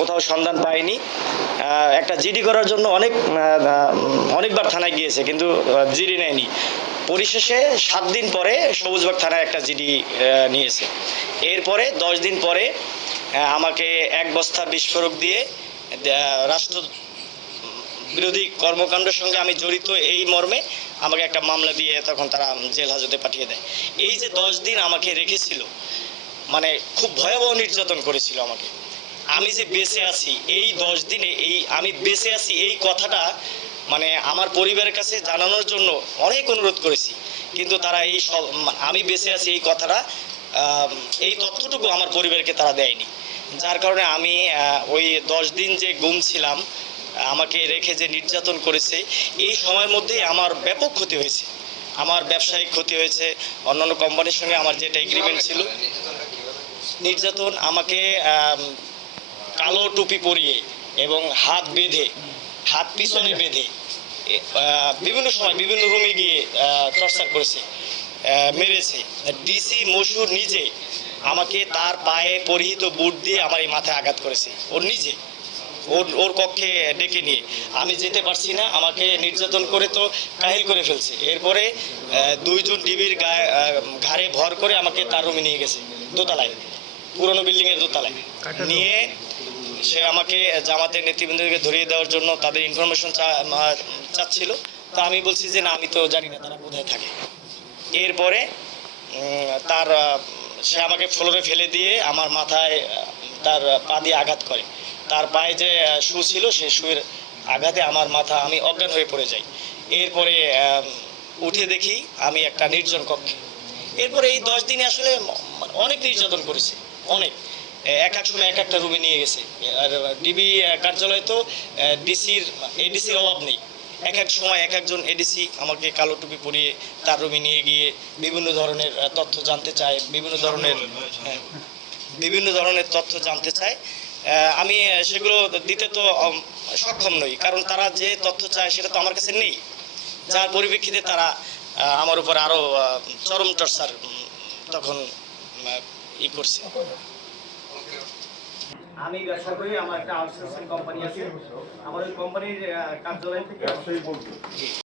কোথাও সন্ধান পাইনি। একটা জিডি করার জন্য অনেকবার থানায় গিয়েছে, কিন্তু জিডি নেয়নি। পরিশেষে 7 দিন পরে সবুজবাগ থানায় একটা জিডি নিয়েছে। এরপরে 10 দিন পরে আমাকে 1 বস্তা বিস্ফোরক দিয়ে রাষ্ট্র বিরোধী কর্মকাণ্ডের সঙ্গে আমি জড়িত এই মর্মে আমাকে একটা মামলা দিয়ে তখন তারা জেল হাজতে পাঠিয়ে দেয়। এই যে 10 দিন আমাকে রেখেছিল, মানে খুব ভয়াবহ নির্যাতন করেছিল আমাকে। আমি যে বেঁচে আছি এই 10 দিনে, এই আমি বেঁচে আছি এই কথাটা মানে আমার পরিবারের কাছে জানানোর জন্য অনেক অনুরোধ করেছি, কিন্তু তারা আমি বেঁচে আছি এই কথাটা, এই তথ্যটুকু আমার পরিবারকে তারা দেয়নি। যার কারণে আমি ওই 10 দিন যে গুম ছিলাম, আমাকে রেখে যে নির্যাতন করেছে, এই সময়ের মধ্যে আমার ব্যাপক ক্ষতি হয়েছে। আমার ব্যবসায়িক ক্ষতি হয়েছে, অন্যান্য কোম্পানির সঙ্গে আমার যেটা এগ্রিমেন্ট ছিল। নির্যাতন আমাকে কালো টুপি পরিয়ে এবং হাত পিছনে বেঁধে বিভিন্ন সময় বিভিন্ন রুমে গিয়ে টর্চার করেছে, মেরেছে। ডিসি মশুর নিজে আমাকে তার পায়ে পরিহিত বুট দিয়ে আমার এই মাথায় আঘাত করেছে, ওর নিজে, ওর কক্ষে ডেকে নিয়ে। আমি যেতে পারছি না, আমাকে নির্যাতন করে তো কাহিল করে ফেলছে। এরপরে 2 জন ডিবির ঘাড়ে ভর করে আমাকে তার রুমে নিয়ে গেছে, দোতলায়, পুরনো বিল্ডিংয়ের দোতলায় নিয়ে। সে আমাকে জামাতের নেতৃবৃন্দকে ধরিয়ে দেওয়ার জন্য তাদের ইনফরমেশন চাচ্ছিল। তা আমি বলছি যে না, আমি তো জানি না তারা কোথায় থাকে। এরপরে সে আমাকে ফ্লোরে ফেলে দিয়ে আমার মাথায় তার পা দিয়ে আঘাত করে। তার পায়ে যে শু ছিল, সেই শুয়ের আঘাতে আমার মাথা, আমি অজ্ঞান হয়ে পড়ে যাই। এরপরে উঠে দেখি আমি একটা নির্জন কক্ষে। এরপরে এই 10 দিনে আসলে অনেক নির্যাতন করেছে, অনেক। এক সময় এক একটা রুমে নিয়ে গেছে। আর ডিবি কার্যালয়ে তো এডিসির অভাব নেই। এক সময় একজন এডিসি আমাকে কালো টুপি পরিয়ে তার রুমে নিয়ে গিয়ে বিভিন্ন ধরনের তথ্য জানতে চায়, বিভিন্ন ধরনের তথ্য জানতে চায়। আমি সেগুলো দিতে তো সক্ষম নই, কারণ তারা যে তথ্য চায় সেটা তো আমার কাছে নেই। যার পরিপ্রেক্ষিতে তারা আমার উপর আরো চরম টর্চার তখন করছে। আমি ব্যবসা করি, আমার একটা আউটসোর্সিং কোম্পানি আছে। আমার ওই কোম্পানির কার্যালয় থেকে